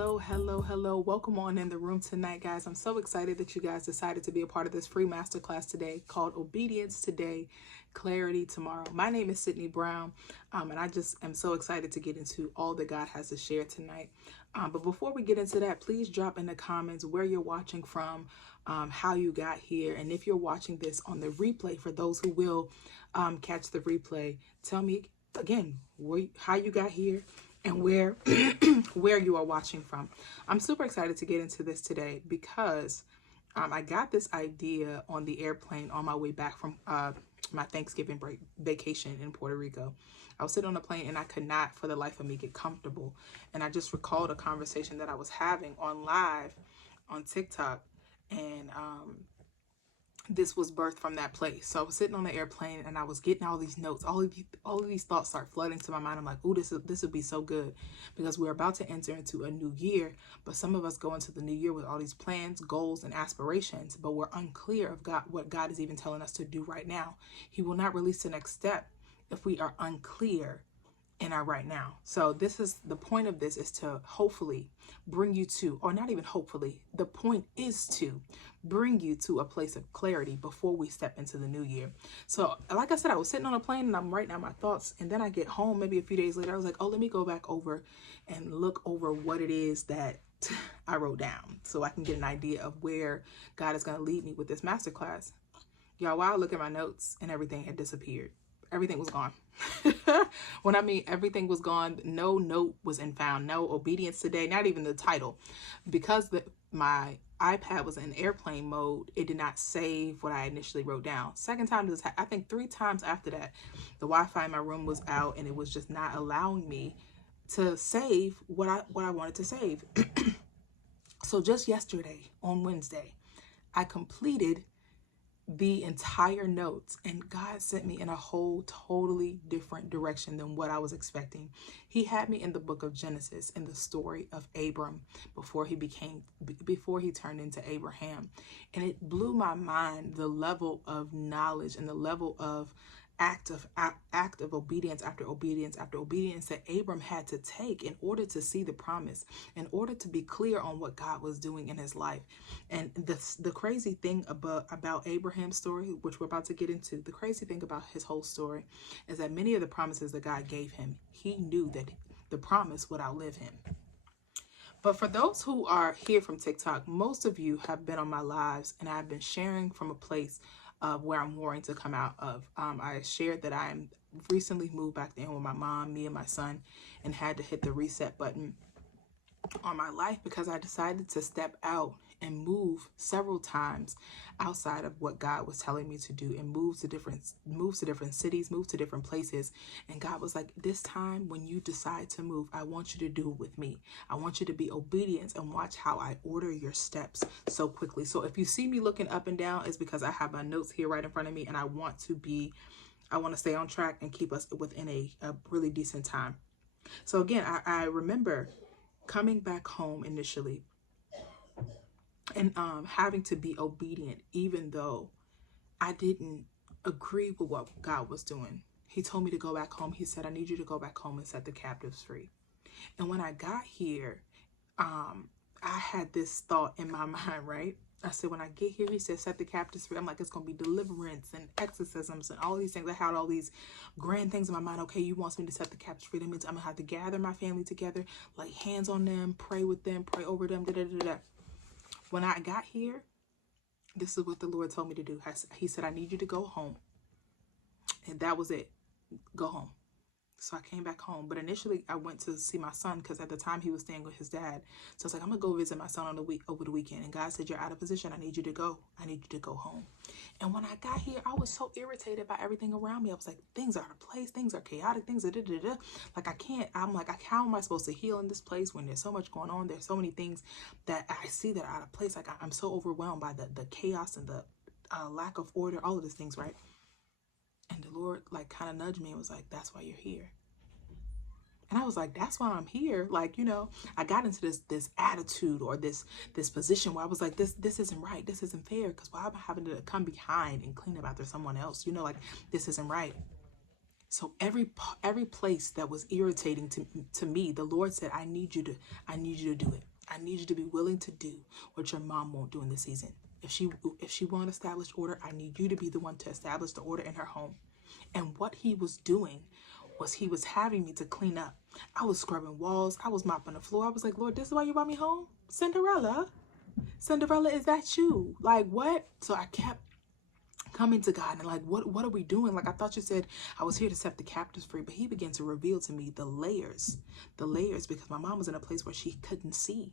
Hello. Welcome on in the room tonight, guys. I'm so excited that you guys decided to be a part of this free masterclass today called Obedience Today, Clarity Tomorrow. My name is Sydney Brown, and I just am so excited to get into all that God has to share tonight. But before we get into that, please drop in the comments where you're watching from, how you got here, and if you're watching this on the replay, for those who will catch the replay, tell me again how you got here and where where you are watching from. I'm super excited to get into this today because I got this idea on the airplane on my way back from my Thanksgiving break vacation in Puerto Rico. I was sitting on the plane and I could not for the life of me get comfortable. And I just recalled a conversation that I was having on live on TikTok, and this was birthed from that place. So I was sitting on the airplane and I was getting all these notes, all of these thoughts start flooding to my mind. I'm like, oh, this would be so good, because we're about to enter into a new year. But some of us go into the new year with all these plans, goals, and aspirations, but we're unclear of what God is even telling us to do right now. He will not release the next step if we are unclear in our right now. So this is the point of this, is to hopefully bring you to, or not even hopefully, the point is to bring you to a place of clarity before we step into the new year. So like I said, I was sitting on a plane and I'm writing out my thoughts, and then I get home maybe a few days later. I was like, oh, let me go back over and look over what it is that I wrote down so I can get an idea of where God is going to lead me with this masterclass. Y'all, while I look at my notes, and everything had disappeared. Everything was gone. When I mean everything was gone, no note was found, no obedience today, not even the title. Because my iPad was in airplane mode, it did not save what I initially wrote down. Second time this, I think 3 times after that, the Wi-Fi in my room was out and it was just not allowing me to save what I wanted to save. So just yesterday, on Wednesday, I completed the entire notes, and God sent me in a whole totally different direction than what I was expecting. He had me in the book of Genesis, in the story of Abram before he turned into Abraham. And it blew my mind, the level of knowledge and the level of act of obedience after obedience after obedience that Abram had to take in order to see the promise, in order to be clear on what God was doing in his life. And the crazy thing about Abraham's story, which we're about to get into, the crazy thing about his whole story is that many of the promises that God gave him, he knew that the promise would outlive him. But for those who are here from TikTok, most of you have been on my lives, and I've been sharing from a place of where I'm wanting to come out of. I shared that I am recently moved back in with my mom, me and my son, and had to hit the reset button on my life because I decided to step out and move several times outside of what God was telling me to do, and move to different cities, move to different places. And God was like, this time when you decide to move, I want you to do it with me. I want you to be obedient and watch how I order your steps so quickly. So if you see me looking up and down, it's because I have my notes here right in front of me, and I want to stay on track and keep us within a really decent time. So again, I remember coming back home initially and having to be obedient, even though I didn't agree with what God was doing. He told me to go back home. He said, I need you to go back home and set the captives free. And when I got here, I had this thought in my mind, right? I said, when I get here, he said, set the captives free. I'm like, it's going to be deliverance and exorcisms and all these things. I had all these grand things in my mind. Okay, you want me to set the captives free. That means I'm going to have to gather my family together, lay hands on them, pray with them, pray over them, When I got here, this is what the Lord told me to do. He said, I need you to go home. And that was it. Go home. So I came back home. But initially, I went to see my son because at the time he was staying with his dad. So I was like, I'm going to go visit my son over the weekend. And God said, you're out of position. I need you to go. I need you to go home. And when I got here, I was so irritated by everything around me. I was like, things are out of place. Things are chaotic. Things are da-da-da-da. Like, I'm like, how am I supposed to heal in this place when there's so much going on? There's so many things that I see that are out of place. Like, I'm so overwhelmed by the chaos and the lack of order, all of these things, right? And the Lord like kind of nudged me and was like, that's why you're here. And I was like, that's why I'm here. Like, I got into this attitude or this position where I was like, this isn't right. This isn't fair. Because why am I having to come behind and clean up after someone else? Like, this isn't right. So every place that was irritating to me, the Lord said, I need you to do it. I need you to be willing to do what your mom won't do in this season. If she won't establish order, I need you to be the one to establish the order in her home. And what he was doing was he was having me to clean up. I was scrubbing walls. I was mopping the floor. I was like, Lord, this is why you brought me home? Cinderella, is that you? Like, what? So I kept coming to God and like, what are we doing? Like, I thought you said I was here to set the captives free, but he began to reveal to me the layers, because my mom was in a place where she couldn't see.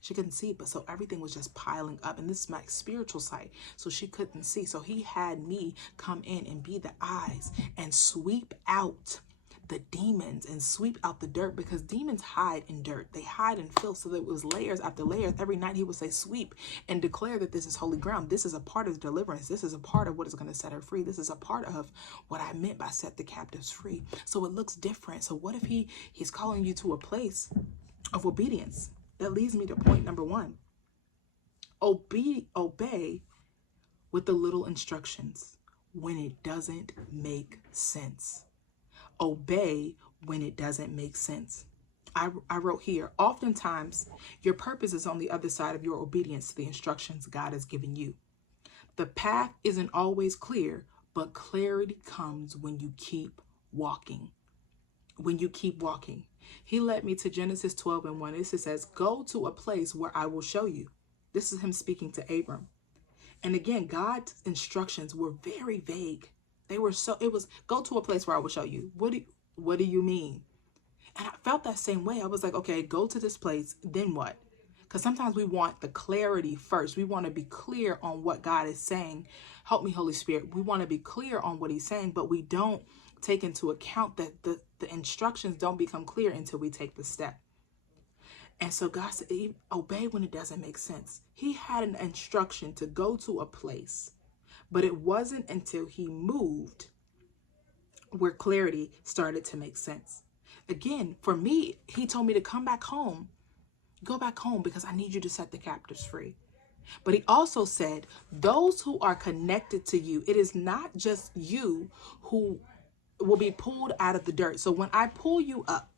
She couldn't see, but so everything was just piling up. And this is my spiritual sight. So she couldn't see. So he had me come in and be the eyes and sweep out the demons and sweep out the dirt, because demons hide in dirt. They hide in filth. So there was layers after layers. Every night he would say, sweep and declare that this is holy ground. This is a part of deliverance. This is a part of what is going to set her free. This is a part of what I meant by set the captives free. So it looks different. So what if he's calling you to a place of obedience? That leads me to point number 1. Obey with the little instructions when it doesn't make sense. Obey when it doesn't make sense. I wrote here, oftentimes your purpose is on the other side of your obedience to the instructions God has given you. The path isn't always clear, but clarity comes when you keep walking. When you keep walking. He led me to Genesis 12:1. It says, go to a place where I will show you. This is him speaking to Abram. And again, God's instructions were very vague. It was go to a place where I will show you. What do you mean? And I felt that same way. I was like, okay, go to this place, then what? Because sometimes we want the clarity first. We want to be clear on what God is saying. Help me, Holy Spirit. We want to be clear on what he's saying, but we don't take into account that the instructions don't become clear until we take the step. And so God said, obey when it doesn't make sense. He had an instruction to go to a place, but it wasn't until he moved where clarity started to make sense. Again, for me, he told me to come back home. Go back home because I need you to set the captives free. But he also said, those who are connected to you, it is not just you who will be pulled out of the dirt. So when I pull you up,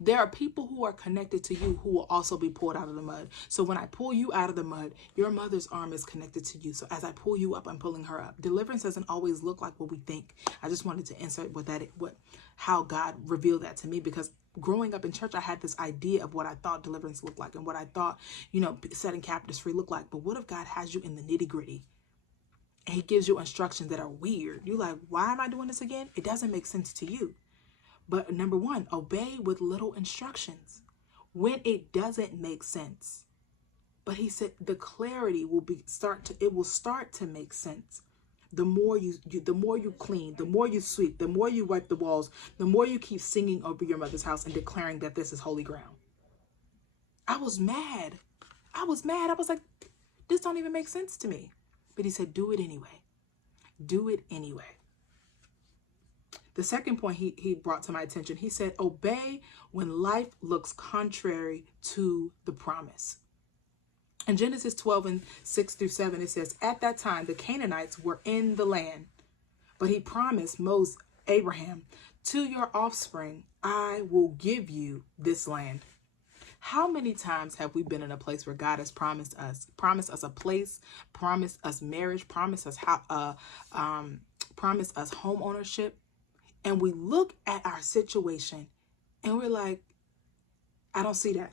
there are people who are connected to you who will also be pulled out of the mud. So when I pull you out of the mud, your mother's arm is connected to you. So as I pull you up, I'm pulling her up. Deliverance doesn't always look like what we think. I just wanted to insert how God revealed that to me, because growing up in church, I had this idea of what I thought deliverance looked like and what I thought, setting captives free looked like. But what if God has you in the nitty gritty? And he gives you instructions that are weird. You're like, why am I doing this again? It doesn't make sense to you. But number 1, obey with little instructions when it doesn't make sense. But he said the clarity will start to make sense. The more you clean, the more you sweep, the more you wipe the walls, the more you keep singing over your mother's house and declaring that this is holy ground. I was mad. I was like, this don't even make sense to me. But he said, do it anyway. Do it anyway. The second point he brought to my attention, he said, obey when life looks contrary to the promise. In Genesis 12:6-7, it says, at that time, the Canaanites were in the land, but he promised Abraham, to your offspring, I will give you this land. How many times have we been in a place where God has promised us a place, promised us marriage, promised us home ownership, and we look at our situation and we're like, I don't see that.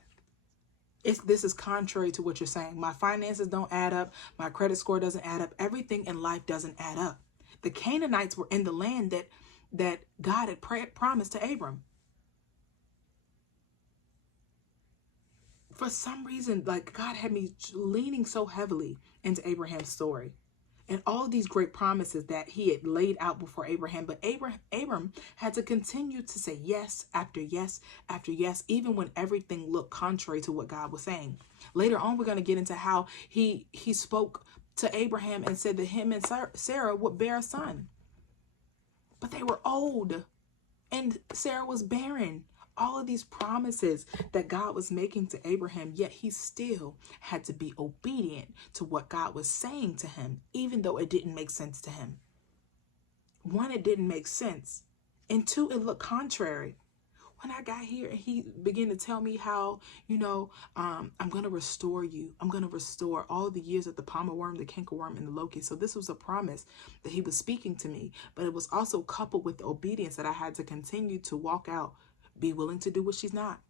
This is contrary to what you're saying. My finances don't add up. My credit score doesn't add up. Everything in life doesn't add up. The Canaanites were in the land that God had promised to Abram. For some reason, like, God had me leaning so heavily into Abraham's story and all of these great promises that he had laid out before Abraham. But Abram had to continue to say yes after yes after yes, even when everything looked contrary to what God was saying. Later on, we're going to get into how he spoke to Abraham and said that him and Sarah would bear a son. But they were old and Sarah was barren. All of these promises that God was making to Abraham, yet he still had to be obedient to what God was saying to him, even though it didn't make sense to him. 1, it didn't make sense. And 2, it looked contrary. When I got here and he began to tell me how, I'm going to restore you. I'm going to restore all the years of the palmer worm, the cankerworm, and the locust. So this was a promise that he was speaking to me, but it was also coupled with the obedience that I had to continue to walk out, be willing to do what she's not.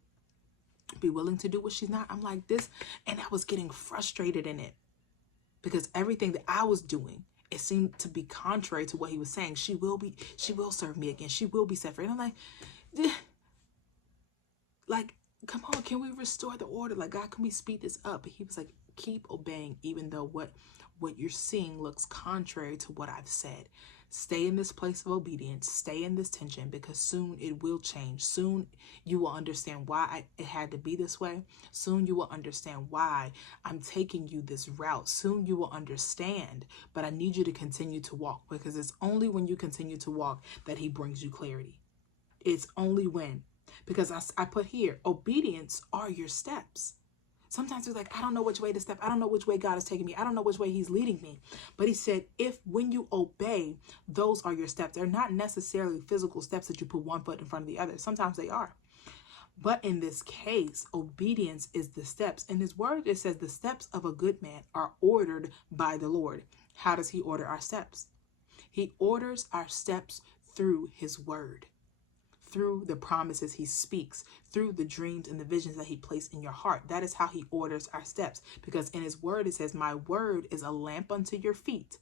Be willing to do what she's not. I'm like this. And I was getting frustrated in it because everything that I was doing, it seemed to be contrary to what he was saying. She will serve me again. She will be set free. And I'm like, come on, can we restore the order? Like, God, can we speed this up? But he was like, keep obeying, even though what you're seeing looks contrary to what I've said. Stay in this place of obedience. Stay in this tension, because soon it will change. Soon you will understand why it had to be this way. Soon you will understand why I'm taking you this route. Soon you will understand, but I need you to continue to walk, because it's only when you continue to walk that he brings you clarity. It's only when, because I put here, obedience are your steps. Sometimes we're like, I don't know which way to step. I don't know which way God is taking me. I don't know which way he's leading me. But he said, when you obey, those are your steps. They're not necessarily physical steps that you put one foot in front of the other. Sometimes they are. But in this case, obedience is the steps. In his word, it says the steps of a good man are ordered by the Lord. How does he order our steps? He orders our steps through his word, through the promises he speaks, through the dreams and the visions that he placed in your heart. That is how he orders our steps. Because in his word, it says, my word is a lamp unto your feet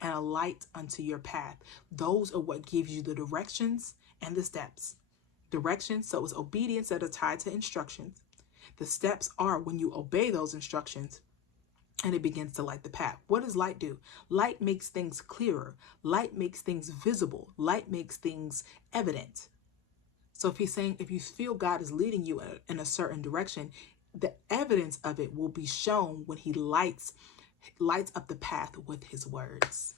and a light unto your path. Those are what gives you the directions and the steps. Directions, so it's obedience that are tied to instructions. The steps are when you obey those instructions and it begins to light the path. What does light do? Light makes things clearer. Light makes things visible. Light makes things evident. So if he's saying, if you feel God is leading you in a certain direction, the evidence of it will be shown when he lights up the path with his words.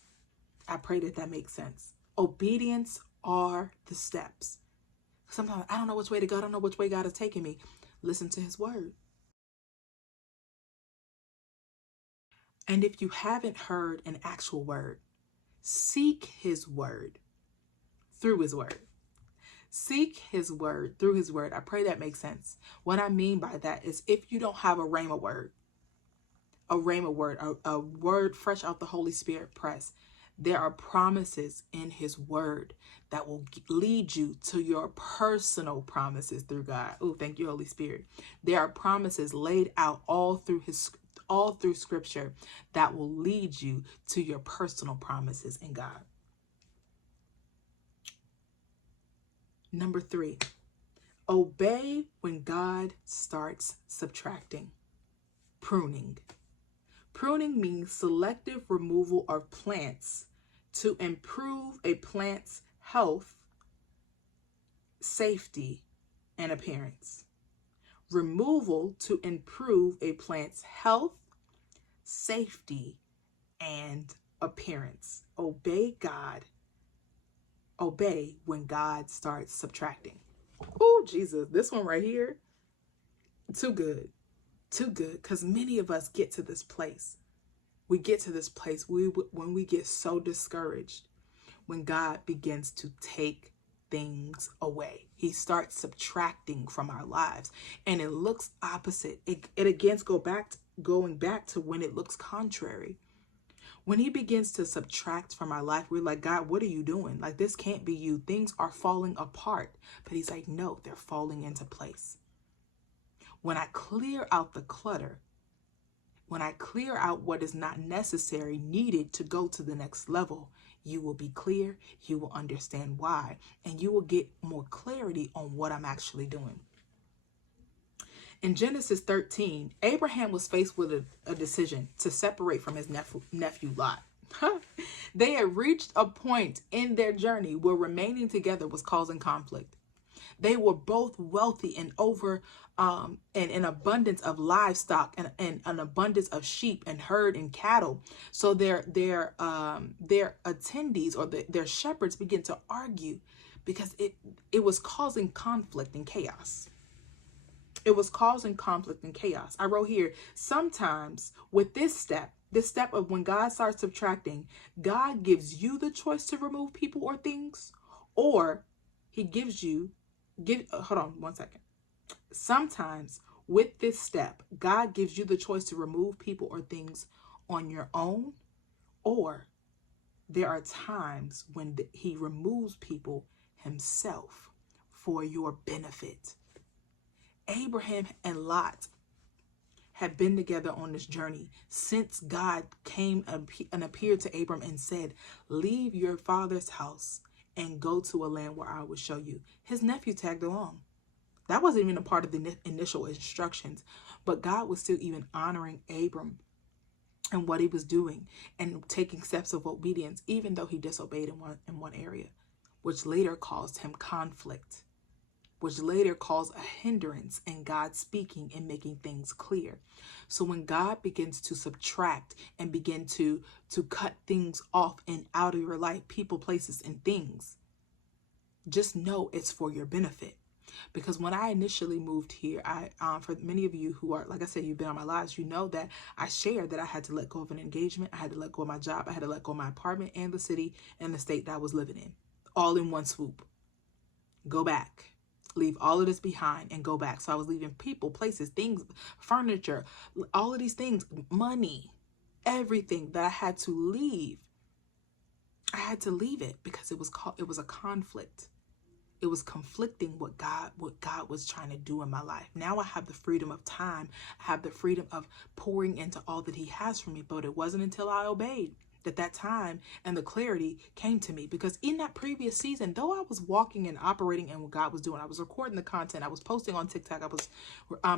I pray that makes sense. Obedience are the steps. Sometimes I don't know which way to go. I don't know which way God is taking me. Listen to his word. And if you haven't heard an actual word, seek his word through his word. Seek his word through his word. I pray that makes sense. What I mean by that is, if you don't have a rhema word, a word fresh out the Holy Spirit press, there are promises in his word that will lead you to your personal promises through God. Oh, thank you, Holy Spirit. There are promises laid out all through scripture that will lead you to your personal promises in God. Number 3, obey when God starts subtracting. Pruning. Pruning means selective removal of plants to improve a plant's health, safety, and appearance. Removal to improve a plant's health, safety, and appearance. Obey God. Obey when God starts subtracting. Oh, Jesus, this one right here, too good. Too good, because many of us get to this place. We get to this place when we get so discouraged, when God begins to take things away. He starts subtracting from our lives, and it looks opposite. It again going back to when it looks contrary. When he begins to subtract from our life, we're like, God, what are you doing? Like, this can't be you. Things are falling apart. But he's like, no, they're falling into place. When I clear out the clutter, when I clear out what is not necessary, needed to go to the next level, you will be clear, you will understand why, and you will get more clarity on what I'm actually doing. In Genesis 13, Abraham was faced with a decision to separate from his nephew Lot. They had reached a point in their journey where remaining together was causing conflict. They were both wealthy and and an abundance of livestock and an abundance of sheep and herd and cattle. So their attendees or their shepherds began to argue because it was causing conflict and chaos. It was causing conflict and chaos. I wrote here, sometimes with this step of when God starts subtracting, God gives you the choice to remove people or things, or he gives you hold on one second. Sometimes with this step, God gives you the choice to remove people or things on your own, or there are times when he removes people himself for your benefit. Abraham and Lot have been together on this journey since God came and appeared to Abram and said, leave your father's house and go to a land where I will show you. His nephew tagged along. That wasn't even a part of the initial instructions, but God was still even honoring Abram and what he was doing and taking steps of obedience, even though he disobeyed in one area, which later caused him conflict, which later caused a hindrance in God speaking and making things clear. So when God begins to subtract and begin to cut things off and out of your life, people, places, and things, just know it's for your benefit. Because when I initially moved here, for many of you who are, like I said, you've been on my lives, you know that I shared that I had to let go of an engagement. I had to let go of my job. I had to let go of my apartment and the city and the state that I was living in, all in one swoop. Go back. Leave all of this behind and go back. So I was leaving people, places, things, furniture, all of these things, money, everything that I had to leave. I had to leave it because it was a conflict. It was conflicting what God was trying to do in my life. Now I have the freedom of time. I have the freedom of pouring into all that he has for me. But it wasn't until I obeyed that time and the clarity came to me. Because in that previous season, though I was walking and operating in what God was doing, I was recording the content, I was posting on TikTok, I was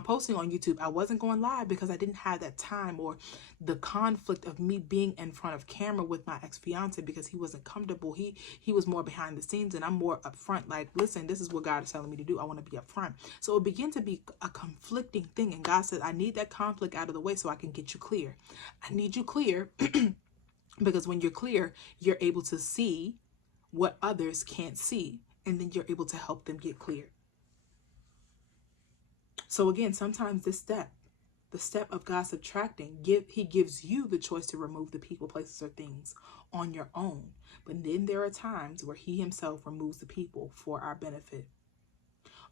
posting on YouTube, I wasn't going live because I didn't have that time or the conflict of me being in front of camera with my ex-fiance because he wasn't comfortable. He was more behind the scenes and I'm more up front. Like, listen, this is what God is telling me to do. I want to be up front. So it began to be a conflicting thing. And God said, I need that conflict out of the way so I can get you clear. I need you clear because when you're clear, you're able to see what others can't see. And then you're able to help them get clear. So again, sometimes this step, the step of God subtracting, he gives you the choice to remove the people, places, or things on your own. But then there are times where he himself removes the people for our benefit.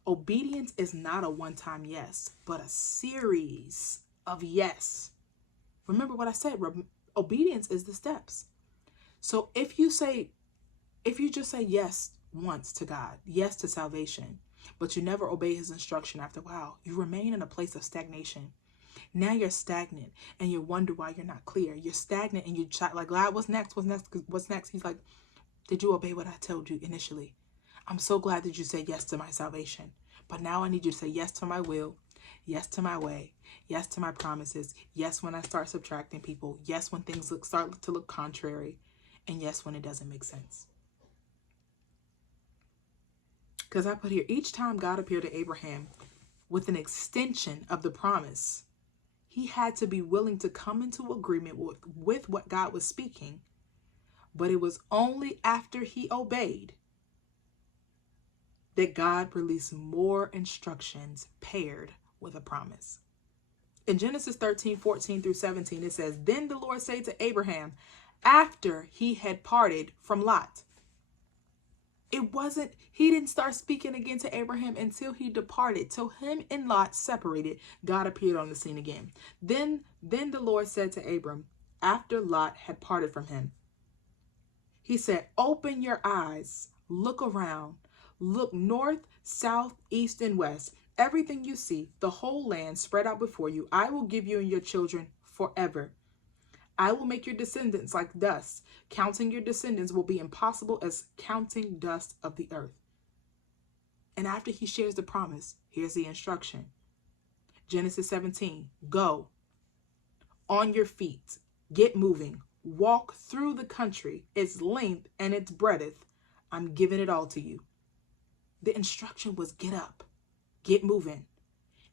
Obedience is not a one-time yes, but a series of yes. Remember what I said, obedience is the steps. So if you just say yes once to God, yes to salvation, but you never obey his instruction after a while, you remain in a place of stagnation. Now you're stagnant and you wonder why you're not clear. You're stagnant and you chat like, God, what's next? What's next? What's next? He's like, did you obey what I told you initially? I'm so glad that you said yes to my salvation. But now I need you to say yes to my will, yes to my way, yes to my promises, yes when I start subtracting people, yes when things start to look contrary, and yes when it doesn't make sense. Because I put here, each time God appeared to Abraham with an extension of the promise, he had to be willing to come into agreement with what God was speaking. But it was only after he obeyed that God released more instructions paired with a promise. In Genesis 13:14 through 17, it says, Then the Lord said to Abraham, after he had parted from Lot. He didn't start speaking again to Abraham until he departed, till him and Lot separated. God appeared on the scene again. Then the Lord said to Abram, after Lot had parted from him, he said, open your eyes, look around, look north, south, east, and west. Everything you see, the whole land spread out before you, I will give you and your children forever. I will make your descendants like dust. Counting your descendants will be impossible as counting dust of the earth. And after he shares the promise, here's the instruction. Genesis 17, go on your feet, get moving, walk through the country, its length and its breadth. I'm giving it all to you. The instruction was get up, get moving,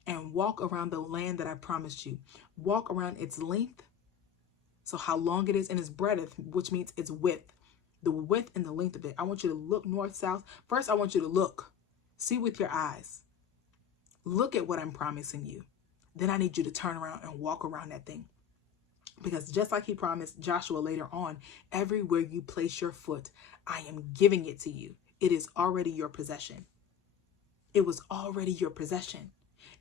and walk around the land that I promised you. Walk around its length. So how long it is in its breadth, which means its width, the width and the length of it. I want you to look north, south. First, I want you to look, see with your eyes. Look at what I'm promising you. Then I need you to turn around and walk around that thing. Because just like he promised Joshua later on, everywhere you place your foot, I am giving it to you. It is already your possession. It was already your possession.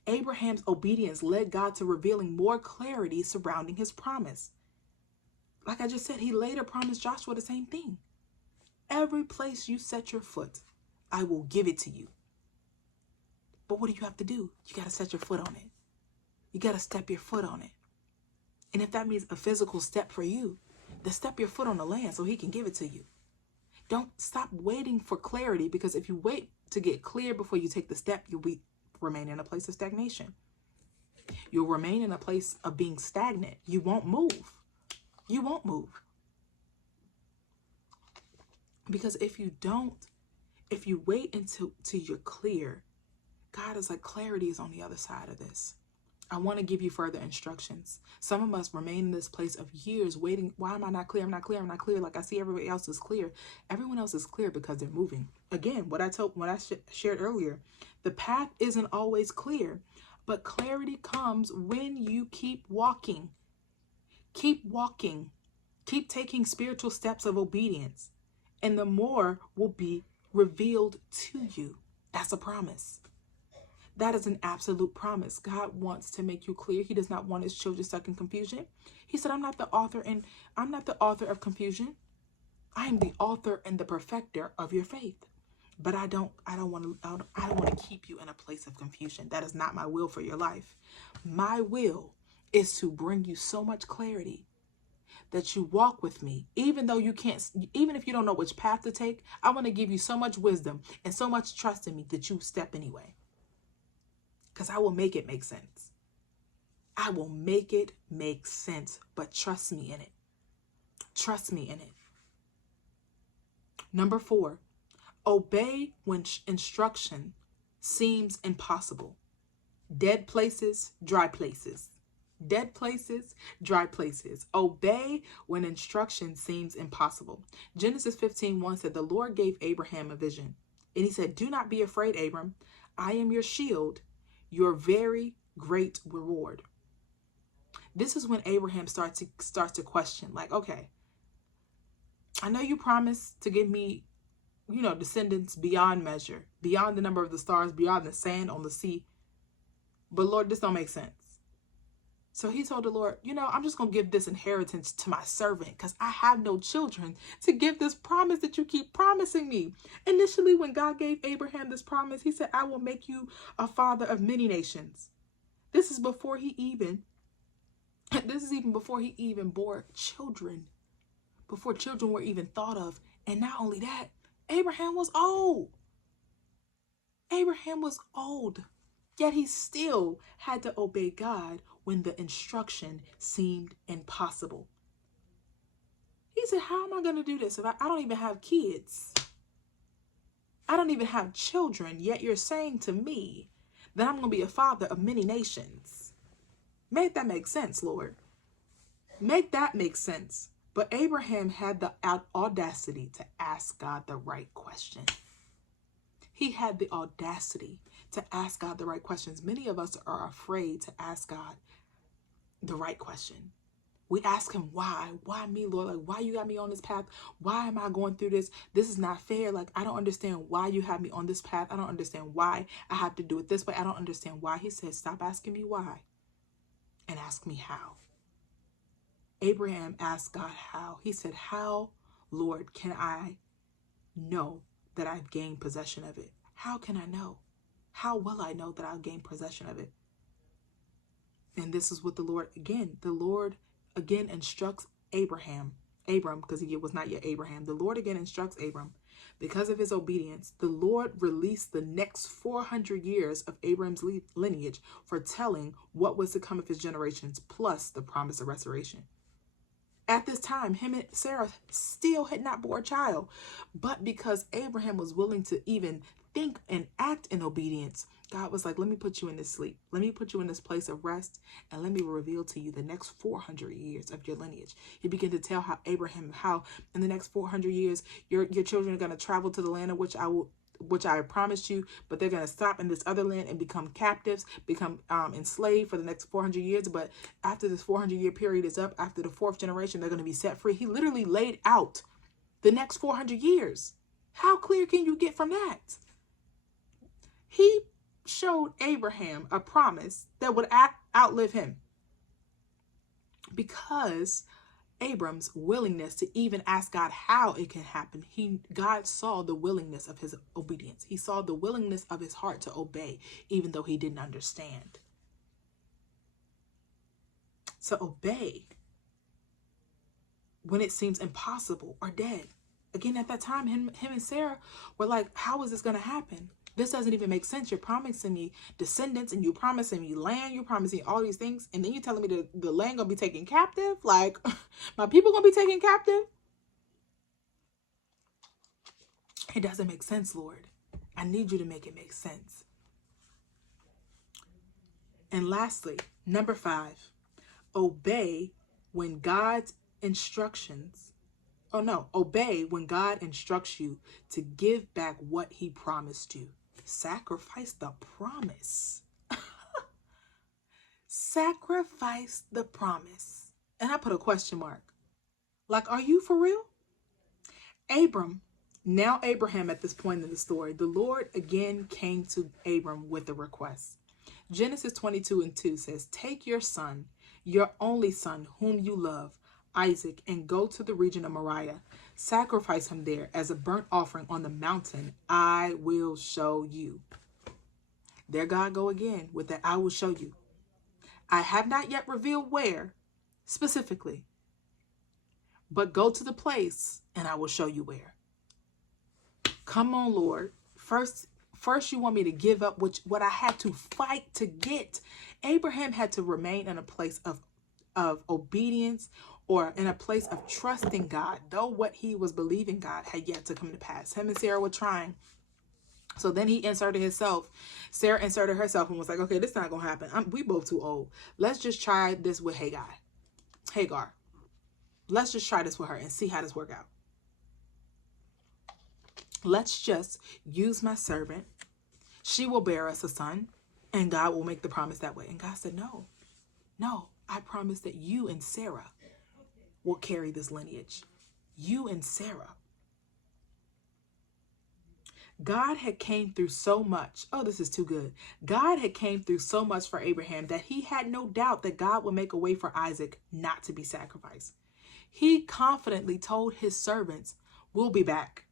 Abraham's obedience led God to revealing more clarity surrounding his promise. Like I just said, he later promised Joshua the same thing. Every place you set your foot, I will give it to you. But what do you have to do? You got to set your foot on it. You got to step your foot on it. And if that means a physical step for you, then step your foot on the land so he can give it to you. Don't stop waiting for clarity, because if you wait to get clear before you take the step, you'll remain in a place of stagnation. You'll remain in a place of being stagnant. You won't move. You won't move. Because if you wait until you're clear, God is like, clarity is on the other side of this. I want to give you further instructions. Some of us remain in this place of years waiting. Why am I not clear? I'm not clear. I'm not clear. Like I see everybody else is clear. Everyone else is clear because they're moving. Again, what I shared earlier, the path isn't always clear, but clarity comes when you keep walking. Keep walking. Keep taking spiritual steps of obedience, and the more will be revealed to you. That's a promise. That is an absolute promise. God wants to make you clear. He does not want his children stuck in confusion. He said, I'm not the author of confusion. I am the author and the perfecter of your faith. But I don't want to keep you in a place of confusion. That is not my will for your life. My will is to bring you so much clarity that you walk with me, even if you don't know which path to take. I want to give you so much wisdom and so much trust in me that you step anyway. Because I will make it make sense. I will make it make sense, but trust me in it. Trust me in it. Number 4, obey when instruction seems impossible. Dead places, dry places. Dead places, dry places. Obey when instruction seems impossible. Genesis 15:1 said, the Lord gave Abraham a vision. And he said, do not be afraid, Abram. I am your shield, your very great reward. This is when Abraham starts to question, like, okay, I know you promised to give me, descendants beyond measure, beyond the number of the stars, beyond the sand on the sea. But Lord, this don't make sense. So he told the Lord, I'm just going to give this inheritance to my servant because I have no children to give this promise that you keep promising me. Initially, when God gave Abraham this promise, he said, I will make you a father of many nations. This is even before he even bore children, before children were even thought of. And not only that, Abraham was old. Abraham was old, yet he still had to obey God when the instruction seemed impossible. He said, how am I going to do this if I don't even have kids? I don't even have children, yet you're saying to me that I'm going to be a father of many nations. Make that make sense, Lord. Make that make sense. But Abraham had the audacity to ask God the right question. He had the audacity to ask God the right questions. Many of us are afraid to ask God the right question. We ask him, why? Why me, Lord? Like, why you got me on this path? Why am I going through this? This is not fair. Like, I don't understand why you have me on this path. I don't understand why I have to do it this way. I don't understand why. He says, stop asking me why and ask me how. Abraham asked God how. He said, how, Lord, can I know that I've gained possession of it? How can I know? How will I know that I'll gain possession of it? And this is what the Lord again instructs Abram, because he was not yet Abraham. The Lord again instructs Abram. Because of his obedience, the Lord released the next 400 years of Abram's lineage for telling what was to come of his generations, plus the promise of restoration. At this time, him and Sarah still had not borne a child. But because Abraham was willing to even think and act in obedience, God was like, let me put you in this sleep. Let me put you in this place of rest, and let me reveal to you the next 400 years of your lineage. He began to tell how in the next 400 years, your children are going to travel to the land of which I promised you, but they're going to stop in this other land and become captives, become enslaved for the next 400 years. But after this 400-year period is up, after the 4th generation, they're going to be set free. He literally laid out the next 400 years. How clear can you get from that? He showed Abraham a promise that would outlive him, because Abram's willingness to even ask God how it can happen. God saw the willingness of his obedience. He saw the willingness of his heart to obey, even though he didn't understand. To obey when it seems impossible or dead. Again, at that time, him and Sarah were like, how is this going to happen? This doesn't even make sense. You're promising me descendants, and you're promising me land. You're promising all these things. And then you're telling me the land going to be taken captive? Like, my people going to be taken captive? It doesn't make sense, Lord. I need you to make it make sense. And lastly, number 5, obey when God's instructions. Obey when God instructs you to give back what he promised you. Sacrifice the promise. Sacrifice the promise. And I put a question mark. Like, are you for real? Abraham at this point in the story, the Lord again came to Abram with a request. Genesis 22:2 says, take your son, your only son, whom you love, Isaac, and go to the region of Moriah. Sacrifice him there as a burnt offering on the mountain I will show you. There God go again with that I will show you. I have not yet revealed where specifically, but go to the place and I will show you where. Come on, Lord. First you want me to give up what I had to fight to get. Abraham had to remain in a place of obedience, or in a place of trusting God, though what he was believing God had yet to come to pass. Him and Sarah were trying. So then he inserted himself. Sarah inserted herself and was like, okay, this is not going to happen. We both too old. Let's just try this with Hagar. Let's just try this with her and see how this work out. Let's just use my servant. She will bear us a son, and God will make the promise that way. And God said, no, I promise that you and Sarah will carry this lineage. You and Sarah. God had came through so much. Oh, this is too good. God had came through so much for Abraham that he had no doubt that God would make a way for Isaac not to be sacrificed. He confidently told his servants, we'll be back.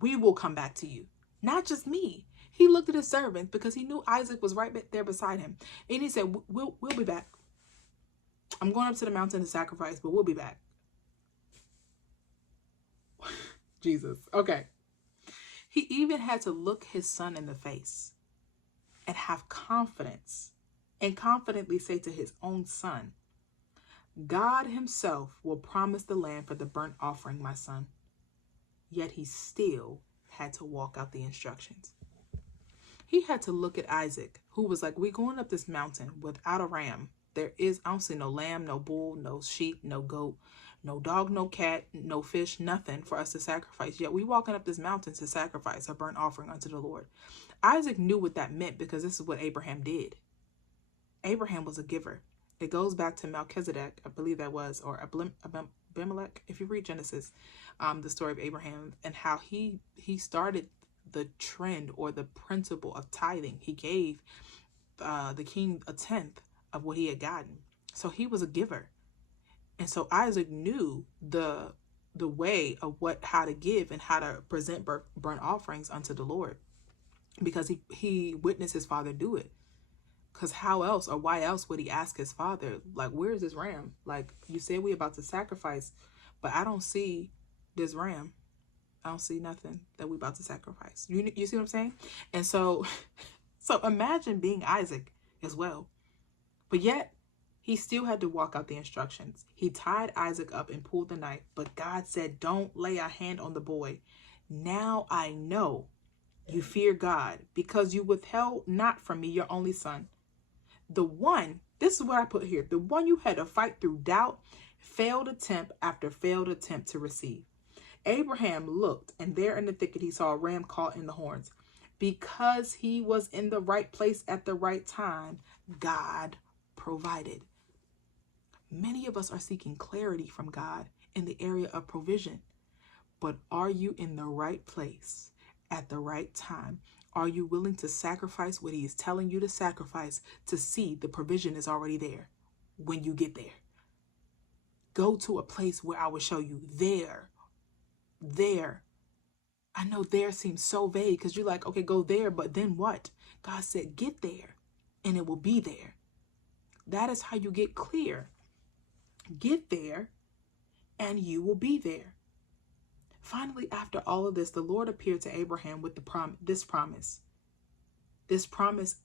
We will come back to you. Not just me. He looked at his servants because he knew Isaac was right there beside him. And he said, we'll be back. I'm going up to the mountain to sacrifice, but we'll be back. Jesus. Okay. He even had to look his son in the face and have confidence and confidently say to his own son, God himself will promise the land for the burnt offering, my son. Yet he still had to walk out the instructions. He had to look at Isaac, who was like, we're going up this mountain without a ram. I don't see no lamb, no bull, no sheep, no goat, no dog, no cat, no fish, nothing for us to sacrifice. Yet we walking up this mountain to sacrifice a burnt offering unto the Lord. Isaac knew what that meant because this is what Abraham did. Abraham was a giver. It goes back to Melchizedek, I believe that was, or Abimelech. If you read Genesis, the story of Abraham and how he started the trend or the principle of tithing. He gave the king a tenth of what he had gotten. So he was a giver. And so Isaac knew the way of how to give and how to present burnt offerings unto the Lord, because he witnessed his father do it. Because how else or why else would he ask his father, like, where's this ram? Like, you said we about to sacrifice, but I don't see this ram. I don't see nothing that we about to sacrifice. You see what I'm saying? And so imagine being Isaac as well. But yet, he still had to walk out the instructions. He tied Isaac up and pulled the knife, but God said, don't lay a hand on the boy. Now I know you fear God, because you withheld not from me your only son. This is what I put here, the one you had to fight through doubt, failed attempt after failed attempt to receive. Abraham looked, and there in the thicket he saw a ram caught in the horns. Because he was in the right place at the right time, God provided. Many of us are seeking clarity from God in the area of provision. But are you in the right place at the right time? Are you willing to sacrifice what he is telling you to sacrifice to see the provision is already there when you get there? Go to a place where I will show you there. I know there seems so vague because you're like, okay, go there, but then what? God said, get there and it will be there. That is how you get clear. Get there and you will be there. Finally, after all of this, the Lord appeared to Abraham with this promise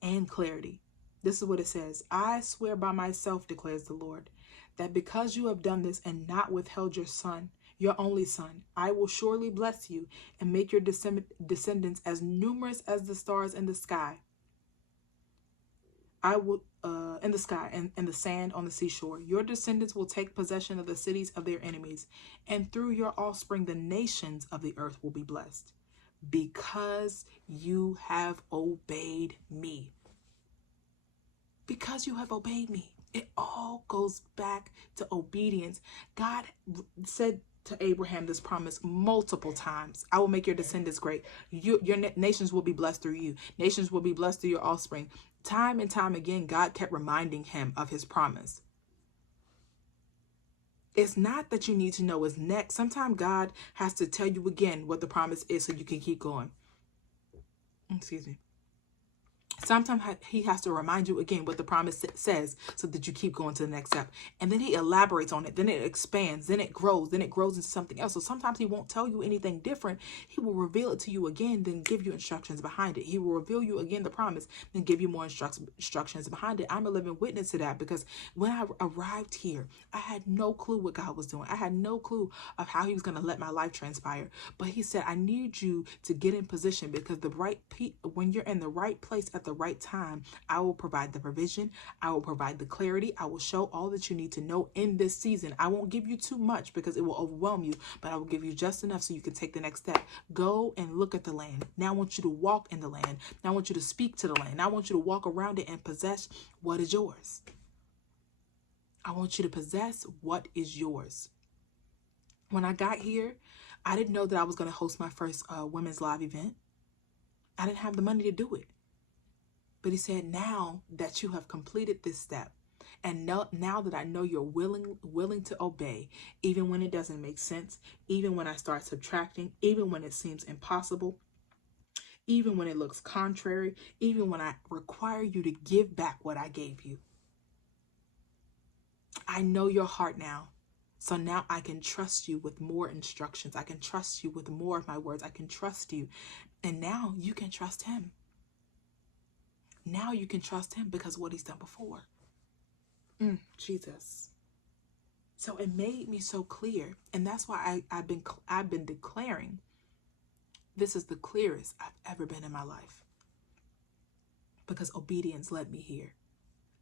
and clarity. This is what it says. I swear by myself, declares the Lord, that because you have done this and not withheld your son, your only son, I will surely bless you and make your descendants as numerous as the stars in the sky. I will in the sky and the sand on the seashore. Your descendants will take possession of the cities of their enemies, and through your offspring the nations of the earth will be blessed, because you have obeyed me. Because you have obeyed me. It all goes back to obedience. God said to Abraham this promise multiple times. I will make your descendants great. Your nations will be blessed through you. Nations will be blessed through your offspring. Time and time again, God kept reminding him of his promise. It's not that you need to know what's next. Sometimes God has to tell you again what the promise is so you can keep going. Excuse me. Sometimes he has to remind you again what the promise says so that you keep going to the next step. And then he elaborates on it. Then it expands. Then it grows. Then it grows into something else. So sometimes he won't tell you anything different. He will reveal it to you again, then give you instructions behind it. He will reveal you again the promise, then give you more instructions behind it. I'm a living witness to that, because when I arrived here, I had no clue what God was doing. I had no clue of how he was going to let my life transpire. But he said, I need you to get in position, because when you're in the right place at the right time, I will provide the provision. I will provide the clarity. I will show all that you need to know in this season. I won't give you too much because it will overwhelm you, but I will give you just enough so you can take the next step. Go and look at the land. Now I want you to walk in the land. Now I want you to speak to the land. Now I want you to walk around it and possess what is yours. I want you to possess what is yours. When I got here, I didn't know that I was going to host my first women's live event. I didn't have the money to do it. But he said, now that you have completed this step, and now that I know you're willing to obey, even when it doesn't make sense, even when I start subtracting, even when it seems impossible, even when it looks contrary, even when I require you to give back what I gave you. I know your heart now. So now I can trust you with more instructions. I can trust you with more of my words. I can trust you. And now you can trust him. Now you can trust him because of what he's done before. Jesus. So it made me so clear. And that's why I've been declaring this is the clearest I've ever been in my life. Because obedience led me here.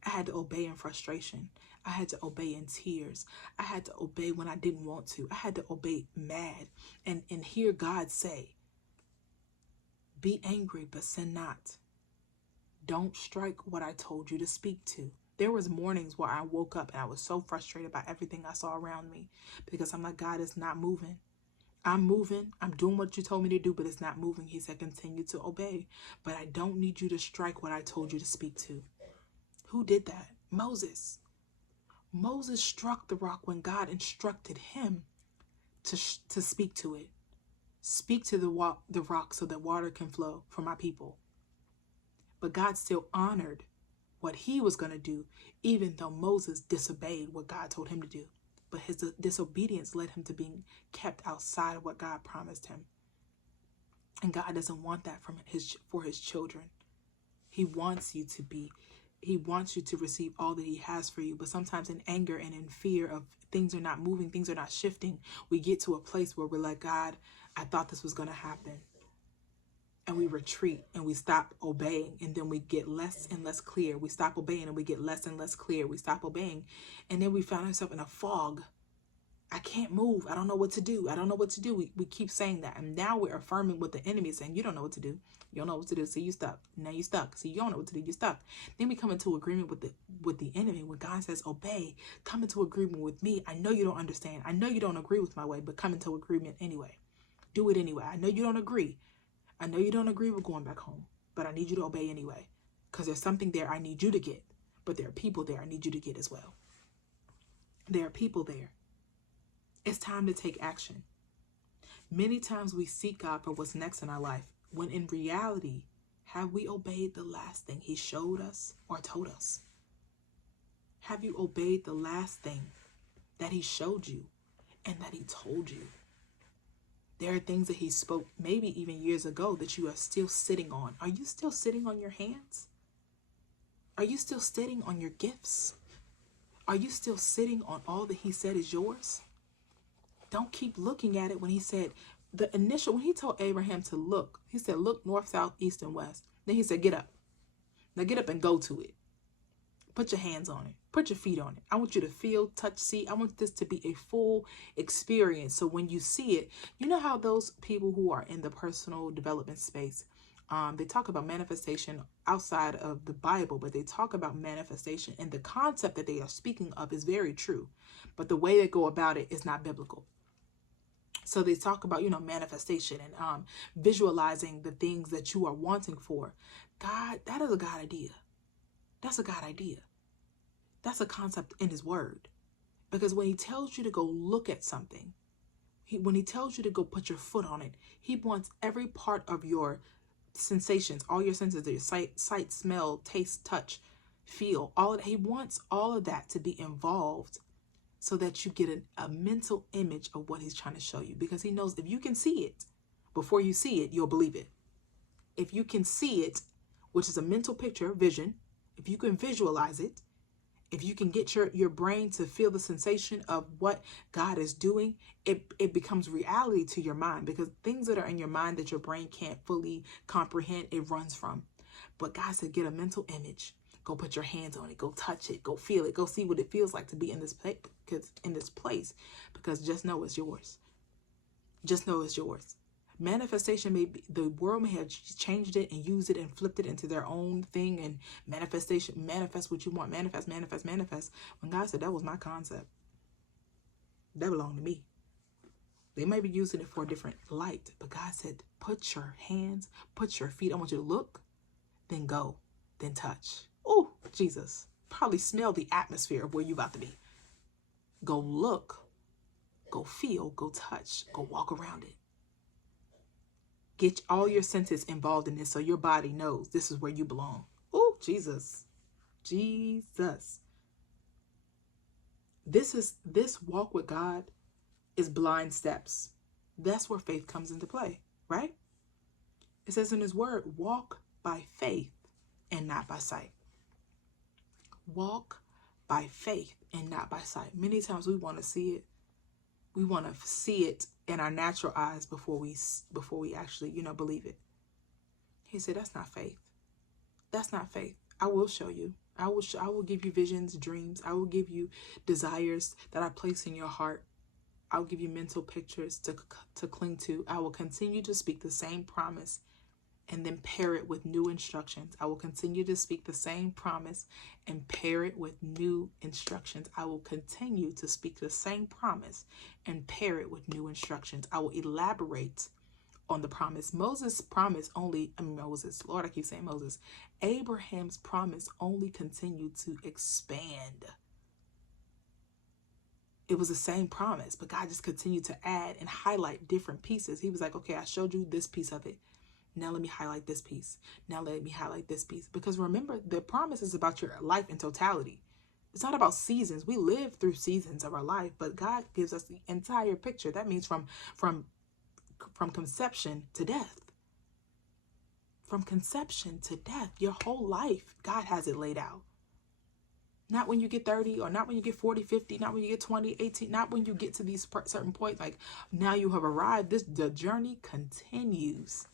I had to obey in frustration. I had to obey in tears. I had to obey when I didn't want to. I had to obey mad. And hear God say, be angry, but sin not. Don't strike what I told you to speak to. There was mornings where I woke up and I was so frustrated by everything I saw around me, because I'm like, God, it's not moving. I'm moving. I'm doing what you told me to do, but it's not moving. He said, continue to obey, but I don't need you to strike what I told you to speak to. Who did that? Moses. Moses struck the rock when God instructed him to speak to it. Speak to the rock so that water can flow for my people. But God still honored what he was going to do, even though Moses disobeyed what God told him to do. But his disobedience led him to being kept outside of what God promised him. And God doesn't want that for his children. He wants you to receive all that he has for you. But sometimes in anger and in fear of things are not moving, things are not shifting, we get to a place where we're like, God, I thought this was going to happen. And we retreat and we stop obeying, and then we get less and less clear. We stop obeying and we get less and less clear. We stop obeying, and then we find ourselves in a fog. I can't move. I don't know what to do. I don't know what to do. We keep saying that. And now we're affirming what the enemy is saying. You don't know what to do. You don't know what to do. See, you stuck. Now you stuck. See, you don't know what to do. You're stuck. Then we come into agreement with the enemy. When God says, obey, come into agreement with me. I know you don't understand. I know you don't agree with my way, but come into agreement anyway. Do it anyway. I know you don't agree. I know you don't agree with going back home. but I need you to obey anyway, because there's something there I need you to get, but there are people there I need you to get as well. There are people there. It's time to take action. Many times we seek God for what's next in our life, when in reality, have we obeyed the last thing he showed us or told us? Have you obeyed the last thing that he showed you and that he told you? There are things that he spoke maybe even years ago that you are still sitting on. Are you still sitting on your hands? Are you still sitting on your gifts? Are you still sitting on all that he said is yours? Don't keep looking at it when he said, when he told Abraham to look, he said, look north, south, east, and west. Then he said, get up. Now get up and go to it. Put your hands on it. Put your feet on it. I want you to feel, touch, see. I want this to be a full experience. So when you see it, you know how those people who are in the personal development space, they talk about manifestation outside of the Bible, but they talk about manifestation, and the concept that they are speaking of is very true, but the way they go about it is not biblical. So they talk about, manifestation and visualizing the things that you are wanting for. God, that is a God idea. That's a God idea. That's a concept in his word. Because when he tells you to go look at something, when he tells you to go put your foot on it, he wants every part of your sensations, all your senses, your sight, smell, taste, touch, feel, all of that. He wants all of that to be involved so that you get a mental image of what he's trying to show you. Because he knows if you can see it, before you see it, you'll believe it. If you can see it, which is a mental picture, vision, if you can visualize it, if you can get your brain to feel the sensation of what God is doing, it becomes reality to your mind, because things that are in your mind that your brain can't fully comprehend, it runs from. But God said, get a mental image. Go put your hands on it. Go touch it. Go feel it. Go see what it feels like to be in this place. Because just know it's yours. Just know it's yours. Manifestation the world may have changed it and used it and flipped it into their own thing, and manifest what you want. Manifest. When God said that was my concept. That belonged to me. They may be using it for a different light, but God said, put your hands, put your feet. I want you to look, then go, then touch. Oh, Jesus. Probably smell the atmosphere of where you're about to be. Go look, go feel, go touch, go walk around it. Get all your senses involved in this so your body knows this is where you belong. Oh, Jesus. Jesus. This walk with God is blind steps. That's where faith comes into play, right? It says in his word, walk by faith and not by sight. Walk by faith and not by sight. Many times we want to see it. We want to see it in our natural eyes before we actually, believe it. He said, that's not faith. That's not faith. I will show you. I will give you visions, dreams. I will give you desires that I place in your heart. I'll give you mental pictures to cling to. I will continue to speak the same promise and then pair it with new instructions. I will continue to speak the same promise and pair it with new instructions. I will continue to speak the same promise and pair it with new instructions. I will elaborate on the promise. Moses' promise Lord, I keep saying Moses. Abraham's promise only continued to expand. It was the same promise, but God just continued to add and highlight different pieces. He was like, okay, I showed you this piece of it. Now let me highlight this piece. Now let me highlight this piece. Because remember, the promise is about your life in totality. It's not about seasons. We live through seasons of our life, but God gives us the entire picture. That means from conception to death. From conception to death, your whole life, God has it laid out. Not when you get 30, or not when you get 40, 50, not when you get 20, 18, not when you get to these certain points. Like, now you have arrived. The journey continues.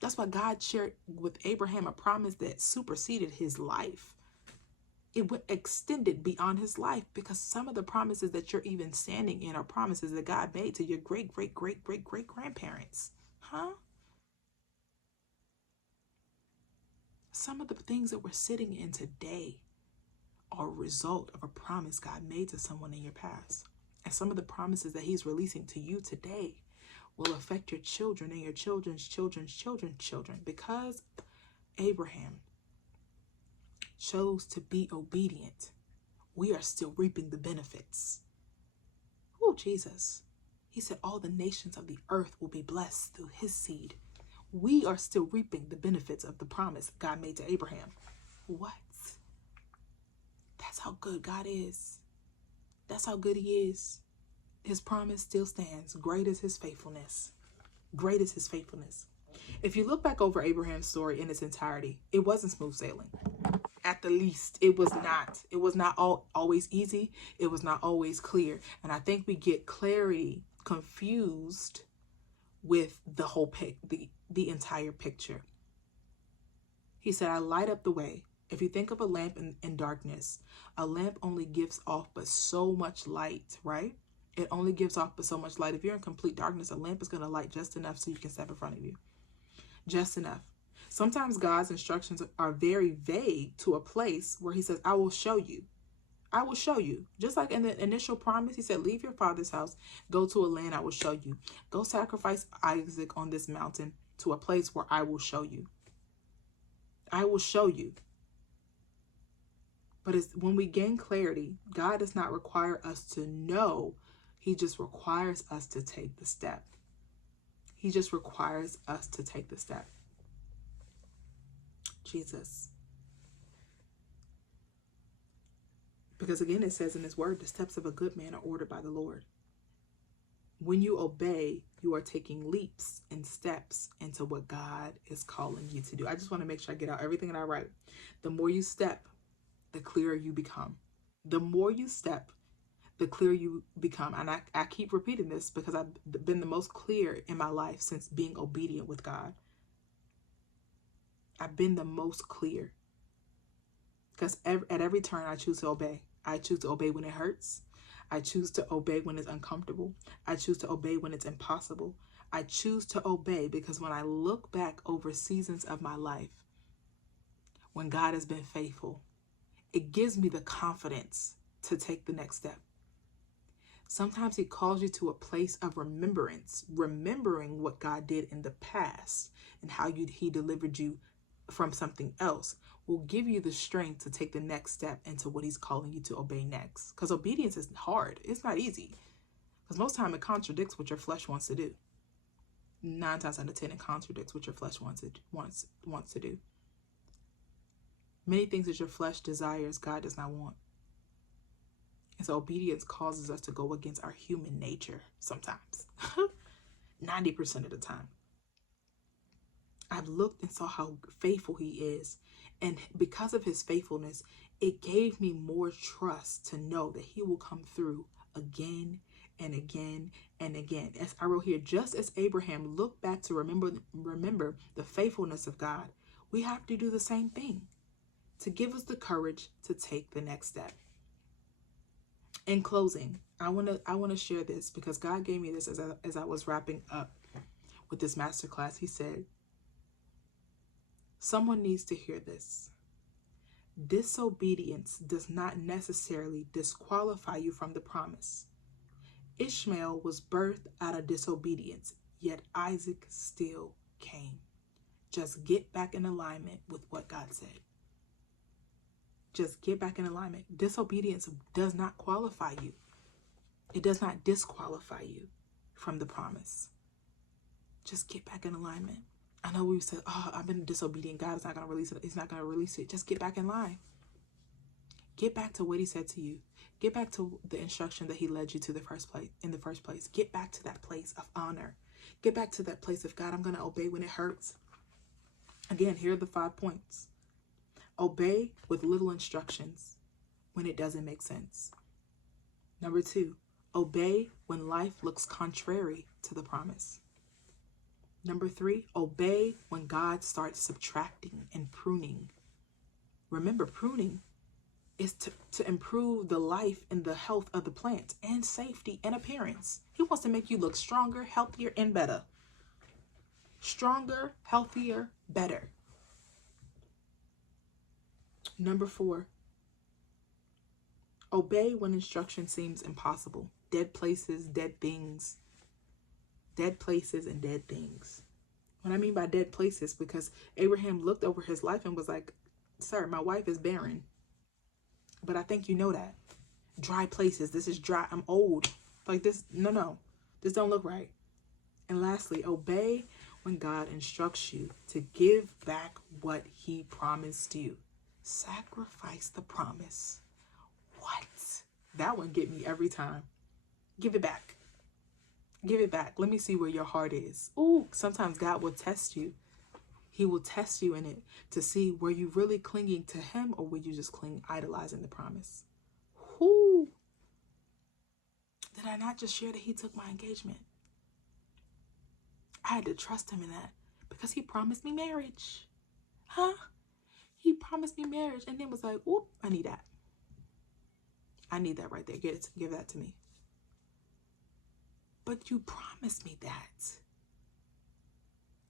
That's why God shared with Abraham a promise that superseded his life. It extended beyond his life, because some of the promises that you're even standing in are promises that God made to your great, great, great, great, great grandparents. Some of the things that we're sitting in today are a result of a promise God made to someone in your past. And some of the promises that he's releasing to you today will affect your children and your children's children's children's children, because Abraham chose to be obedient, we are still reaping the benefits. Oh, Jesus. He said all the nations of the earth will be blessed through his seed. We are still reaping the benefits of the promise God made to Abraham. What? That's how good God is. That's how good he is. His promise still stands. Great is his faithfulness. Great is his faithfulness. If you look back over Abraham's story in its entirety, it wasn't smooth sailing. At the least, it was not. It was not always easy. It was not always clear. And I think we get clarity confused with the whole the entire picture. He said, I light up the way. If you think of a lamp in darkness, a lamp only gives off but so much light, right? It only gives off but so much light. If you're in complete darkness, a lamp is going to light just enough so you can step in front of you. Just enough. Sometimes God's instructions are very vague to a place where he says, I will show you. I will show you. Just like in the initial promise, he said, leave your father's house, go to a land I will show you. Go sacrifice Isaac on this mountain to a place where I will show you. I will show you. But it's when we gain clarity, God does not require us to know. He just requires us to take the step. He just requires us to take the step. Jesus. Because again, it says in his word, the steps of a good man are ordered by the Lord. When you obey, you are taking leaps and steps into what God is calling you to do. I just want to make sure I get out everything that I write. The more you step, the clearer you become. The more you step, the clearer you become. And I keep repeating this because I've been the most clear in my life since being obedient with God. I've been the most clear. Because at every turn, I choose to obey. I choose to obey when it hurts. I choose to obey when it's uncomfortable. I choose to obey when it's impossible. I choose to obey because when I look back over seasons of my life, when God has been faithful, it gives me the confidence to take the next step. Sometimes he calls you to a place of remembrance, remembering what God did in the past and how he delivered you from something else will give you the strength to take the next step into what he's calling you to obey next. Because obedience is hard. It's not easy. Because most time it contradicts what your flesh wants to do. 9 times out of 10, it contradicts what your flesh wants to do. Many things that your flesh desires, God does not want. And so obedience causes us to go against our human nature sometimes. 90% of the time. I've looked and saw how faithful he is. And because of his faithfulness, it gave me more trust to know that he will come through again and again and again. As I wrote here, just as Abraham looked back to remember the faithfulness of God, we have to do the same thing to give us the courage to take the next step. In closing, I want to share this because God gave me this as I was wrapping up with this masterclass. He said, someone needs to hear this. Disobedience does not necessarily disqualify you from the promise. Ishmael was birthed out of disobedience, yet Isaac still came. Just get back in alignment with what God said. Just get back in alignment. Disobedience does not qualify you. It does not disqualify you from the promise. Just get back in alignment. I know we've said, oh, I've been disobedient. God is not going to release it. He's not going to release it. Just get back in line. Get back to what he said to you. Get back to the instruction that he led you to in the first place. Get back to that place of honor. Get back to that place of, God, I'm going to obey when it hurts. Again, here are the 5 points. Obey with little instructions when it doesn't make sense. Number 2, obey when life looks contrary to the promise. Number 3, obey when God starts subtracting and pruning. Remember, pruning is to improve the life and the health of the plant and safety and appearance. He wants to make you look stronger, healthier, and better. Stronger, healthier, better. Number 4, obey when instruction seems impossible. Dead places, dead things. Dead places and dead things. What I mean by dead places, because Abraham looked over his life and was like, sir, my wife is barren. But I think you know that. Dry places. This is dry. I'm old. Like this. No. This don't look right. And lastly, obey when God instructs you to give back what he promised you. Sacrifice the promise. What? That one get me every time. Give it back. Give it back. Let me see where your heart is. Ooh, sometimes God will test you. He will test you in it to see, were you really clinging to him, or were you just idolizing the promise? Whoo! Did I not just share that he took my engagement? I had to trust him in that because he promised me marriage. Huh? He promised me marriage and then was like, oop, I need that. I need that right there. Give that to me. But you promised me that.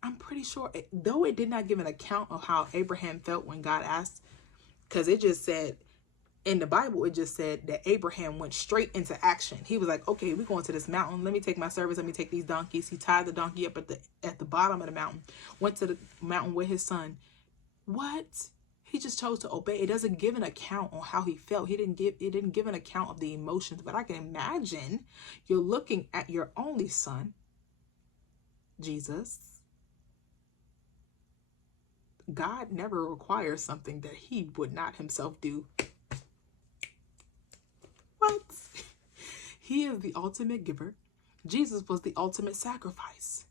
I'm pretty sure, though it did not give an account of how Abraham felt when God asked, because it just said, in the Bible, it just said that Abraham went straight into action. He was like, okay, we're going to this mountain. Let me take my servants. Let me take these donkeys. He tied the donkey up at the bottom of the mountain, went to the mountain with his son. What? He just chose to obey. It doesn't give an account on how he felt. It didn't give an account of the emotions, but I can imagine you're looking at your only son, Jesus. God never requires something that he would not himself do. What? He is the ultimate giver. Jesus was the ultimate sacrifice.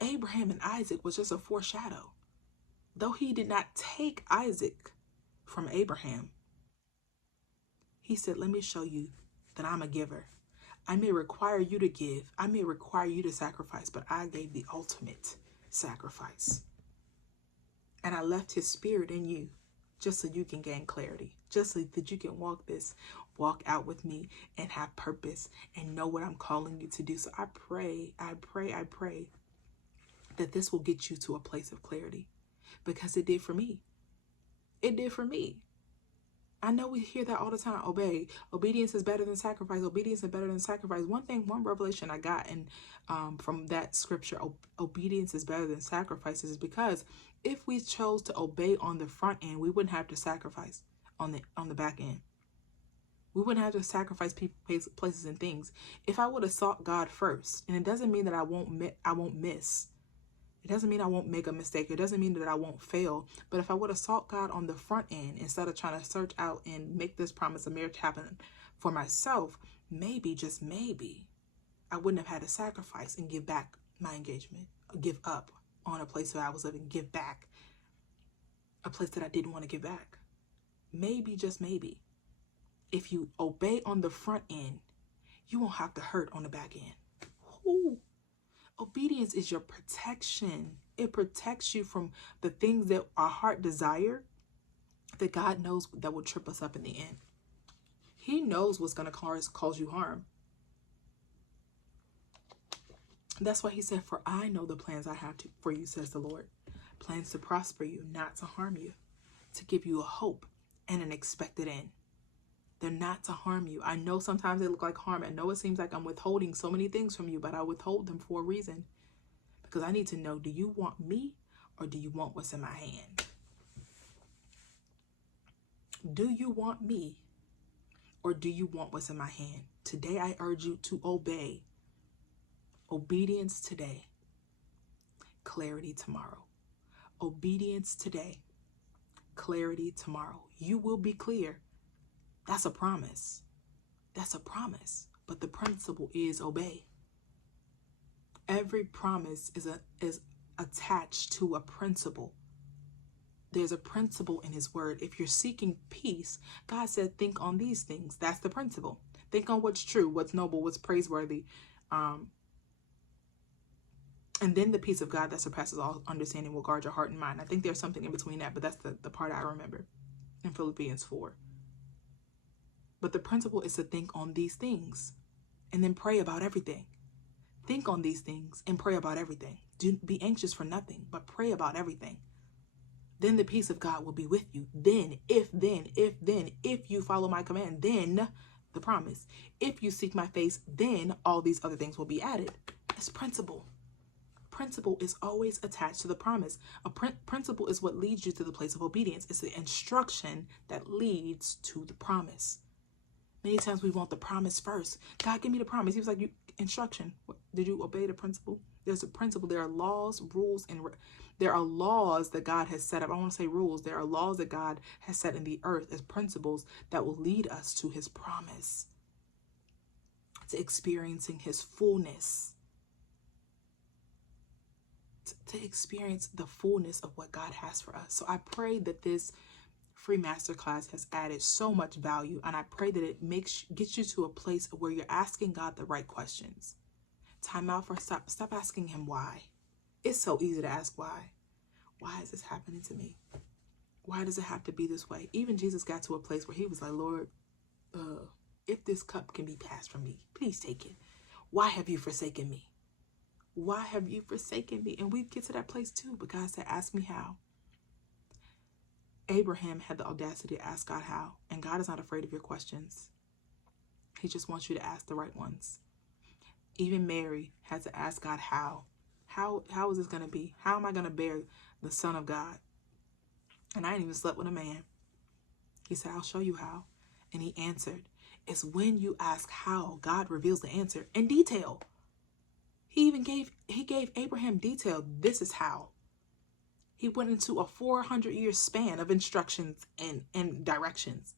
Abraham and Isaac was just a foreshadow. Though he did not take Isaac from Abraham, he said, let me show you that I'm a giver. I may require you to give. I may require you to sacrifice, but I gave the ultimate sacrifice. And I left his spirit in you just so you can gain clarity, just so that you can walk out with me and have purpose and know what I'm calling you to do. So I pray that this will get you to a place of clarity, because it did for me. It did for me. I know we hear that all the time. Obedience is better than sacrifice. Obedience is better than sacrifice. One revelation I got from that scripture, obedience is better than sacrifices, is because if we chose to obey on the front end, we wouldn't have to sacrifice on the back end. We wouldn't have to sacrifice people, places, and things. If I would have sought God first, and it doesn't mean that I won't miss. It doesn't mean I won't make a mistake. It doesn't mean that I won't fail. But if I would have sought God on the front end instead of trying to search out and make this promise of marriage happen for myself, maybe, just maybe, I wouldn't have had to sacrifice and give back my engagement, give up on a place where I was living, give back a place that I didn't want to give back. Maybe, just maybe, if you obey on the front end, you won't have to hurt on the back end. Ooh. Obedience is your protection. It protects you from the things that our heart desire, that God knows that will trip us up in the end. He knows what's going to cause you harm. That's why he said, for I know the plans I have for you, says the Lord. Plans to prosper you, not to harm you, to give you a hope and an expected end. They're not to harm you. I know sometimes they look like harm. I know it seems like I'm withholding so many things from you, but I withhold them for a reason. Because I need to know, do you want me or do you want what's in my hand? Do you want me or do you want what's in my hand? Today I urge you to obey. Obedience today. Clarity tomorrow. Obedience today. Clarity tomorrow. You will be clear. That's a promise. That's a promise. But the principle is obey. Every promise is attached to a principle. There's a principle in his word. If you're seeking peace, God said, think on these things. That's the principle. Think on what's true, what's noble, what's praiseworthy. And then the peace of God that surpasses all understanding will guard your heart and mind. I think there's something in between that, but that's the part I remember in Philippians 4. But the principle is to think on these things and then pray about everything. Think on these things and pray about everything. Do be anxious for nothing, but pray about everything. Then the peace of God will be with you. If you follow my command, then the promise. If you seek my face, then all these other things will be added. It's principle. principle is always attached to the promise. A principle is what leads you to the place of obedience. It's the instruction that leads to the promise. Many times we want the promise first. God, give me the promise. He was like, instruction. Did you obey the principle? There's a principle. There are laws, rules, and there are laws that God has set up. I want to say rules. There are laws that God has set in the earth as principles that will lead us to his promise, to experiencing his fullness, to experience the fullness of what God has for us. So I pray that this free masterclass has added so much value, and I pray that it gets you to a place where you're asking God the right questions. Time out for stop asking him why. It's so easy to ask why. Why is this happening to me? Why does it have to be this way? Even Jesus got to a place where he was like, Lord, if this cup can be passed from me, please take it. Why have you forsaken me? Why have you forsaken me? And we get to that place too, but God said, ask me how. Abraham had the audacity to ask God how, and God is not afraid of your questions. He just wants you to ask the right ones. Even Mary had to ask God how. How is this going to be? How am I going to bear the Son of God? And I ain't even slept with a man. He said, I'll show you how. And he answered. It's when you ask how, God reveals the answer in detail. He gave Abraham detail. This is how. He went into a 400-year span of instructions and directions.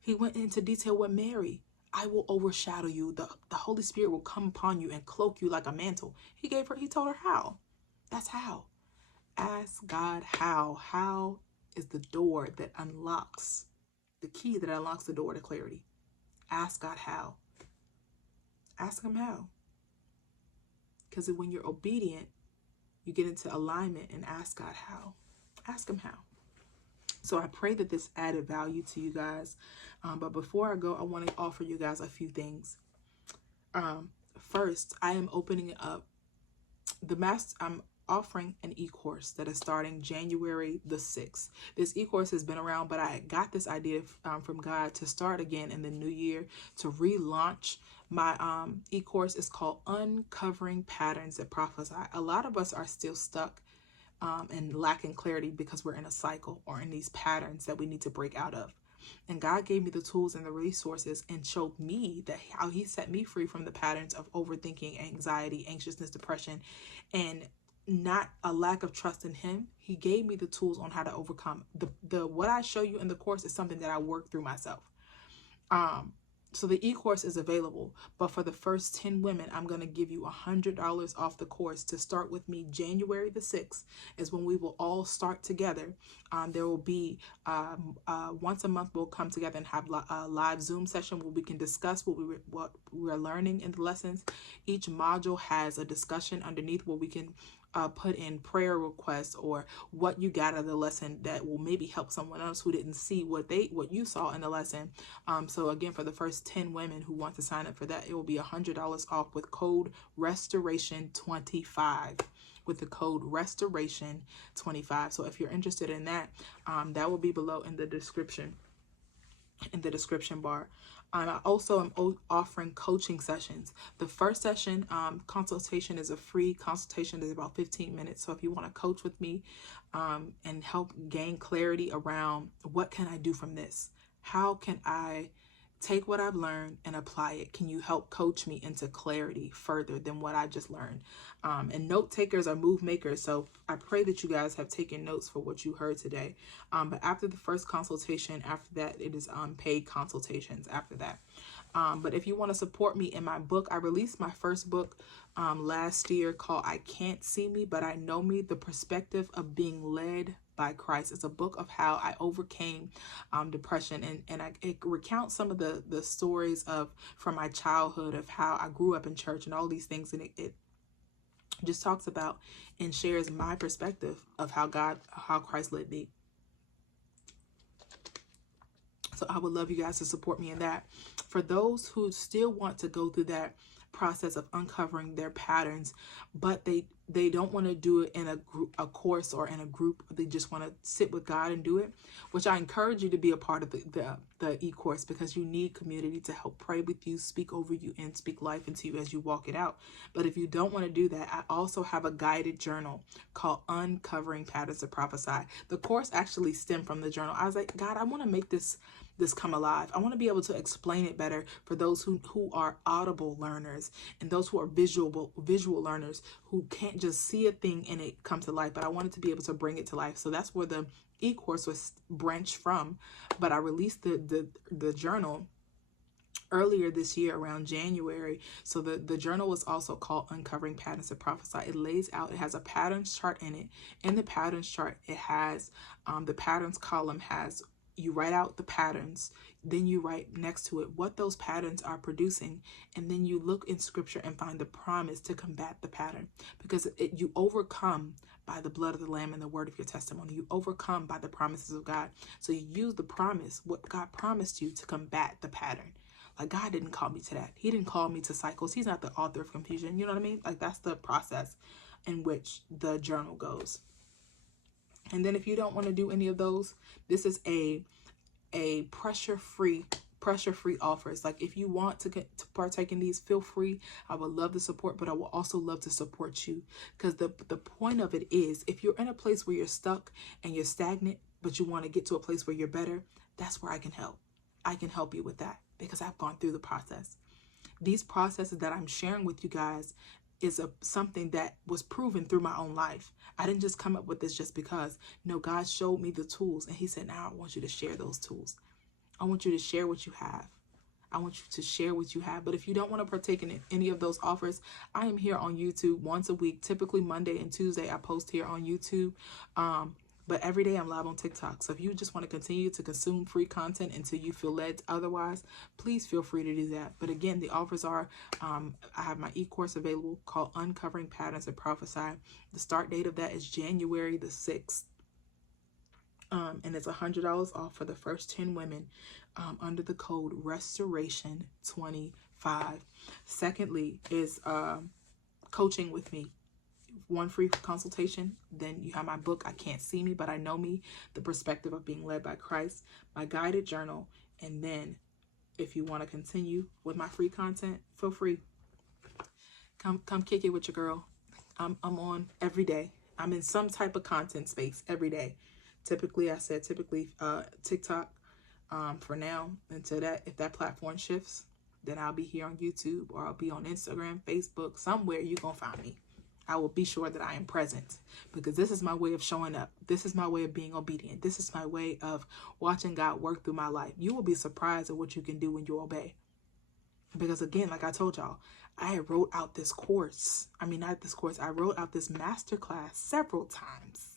He went into detail with Mary. I will overshadow you. The Holy Spirit will come upon you and cloak you like a mantle. He told her how. That's how. Ask God how. How is the door that unlocks, the key that unlocks the door to clarity. Ask God how. Ask him how. Because when you're obedient, you get into alignment and ask God how. Ask him how. So I pray that this added value to you guys. But before I go, I want to offer you guys a few things. First, I am opening up I'm offering an e-course that is starting January the 6th. This e-course has been around, but I got this idea from God to start again in the new year, to relaunch my e-course. Is called Uncovering Patterns That Prophesy. A lot of us are still stuck and lacking clarity because we're in a cycle or in these patterns that we need to break out of. And God gave me the tools and the resources and showed me that how he set me free from the patterns of overthinking, anxiety, anxiousness, depression, and not a lack of trust in him. He gave me the tools on how to overcome. What I show you in the course is something that I work through myself. So the e-course is available, but for the first 10 women, I'm going to give you $100 off the course to start with me. January the 6th is when we will all start together. There will be once a month, we'll come together and have a live Zoom session where we can discuss what we're learning in the lessons. Each module has a discussion underneath where we can put in prayer requests or what you got out of the lesson that will maybe help someone else who didn't see what you saw in the lesson. So again, for the first 10 women who want to sign up for that, it will be $100 off with code restoration25. With the code restoration25. So if you're interested in that, that will be below in the description bar. I also am offering coaching sessions. The first session, consultation, is a free consultation. It's about 15 minutes. So if you want to coach with me and help gain clarity around what can I do from this? How can I take what I've learned and apply it? Can you help coach me into clarity further than what I just learned? And note takers are move makers. So I pray that you guys have taken notes for what you heard today. But after the first consultation, after that, it is paid consultations after that. But if you want to support me in my book, I released my first book last year called I Can't See Me, But I Know Me, The Perspective of Being Led by Christ. It's a book of how I overcame depression, and it recounts some of the stories from my childhood of how I grew up in church and all these things, and it just talks about and shares my perspective of how Christ led me. So I would love you guys to support me in that. For those who still want to go through that process of uncovering their patterns, but they don't want to do it in a course or in a group. They just want to sit with God and do it, which I encourage you to be a part of the e-course, because you need community to help pray with you, speak over you, and speak life into you as you walk it out. But if you don't want to do that, I also have a guided journal called Uncovering Patterns That Prophesy. The course actually stemmed from the journal. I was like, God, I want to make this come alive. I want to be able to explain it better for those who are audible learners and those who are visual learners who can't just see a thing and it comes to life, but I wanted to be able to bring it to life. So that's where the e-course was branched from. But I released the journal earlier this year around January. So the journal was also called Uncovering Patterns That Prophesy. It lays out, it has a patterns chart in it. In the patterns chart, it has the patterns column has, you write out the patterns, then you write next to it what those patterns are producing, and then you look in scripture and find the promise to combat the pattern, because you overcome by the blood of the Lamb and the word of your testimony. You overcome by the promises of God. So you use the promise, what God promised you, to combat the pattern. Like, God didn't call me to that. He didn't call me to cycles. He's not the author of confusion. You know what I mean? Like, that's the process in which the journal goes. And then if you don't want to do any of those, this is a pressure-free offers. Like, if you want to partake in these, feel free. I would love the support, but I will also love to support you, because the point of it is, if you're in a place where you're stuck and you're stagnant, but you want to get to a place where you're better, that's where I can help. I can help you with that, because I've gone through the process. These processes that I'm sharing with you guys is something that was proven through my own life. I didn't just come up with this just because. No, God showed me the tools, and he said, now I want you to share those tools. I want you to share what you have. I want you to share what you have. But if you don't want to partake in any of those offers, I am here on YouTube once a week, typically Monday and Tuesday. I post here on YouTube. But every day I'm live on TikTok. So if you just want to continue to consume free content until you feel led otherwise, please feel free to do that. But again, the offers are, I have my e-course available called Uncovering Patterns That Prophesy. The start date of that is January the 6th. And it's $100 off for the first 10 women under the code Restoration25. Secondly is coaching with me. One free consultation. Then you have my book, I Can't See Me, But I Know Me, The Perspective of Being Led by Christ, my guided journal. And then if you want to continue with my free content, feel free. Come kick it with your girl. I'm on every day. I'm in some type of content space every day. Typically TikTok for now, until if that platform shifts, then I'll be here on YouTube, or I'll be on Instagram, Facebook, somewhere you're going to find me. I will be sure that I am present, because this is my way of showing up. This is my way of being obedient. This is my way of watching God work through my life. You will be surprised at what you can do when you obey. Because again, like I told y'all, I wrote out this course. I mean, not this course. I wrote out this masterclass several times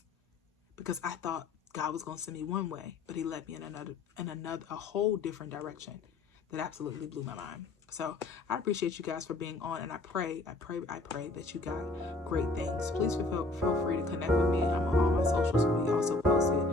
because I thought God was going to send me one way, but he led me in a whole different direction that absolutely blew my mind. So I appreciate you guys for being on, and I pray that you got great things. Please feel free to connect with me. I'm on all my socials. We also posted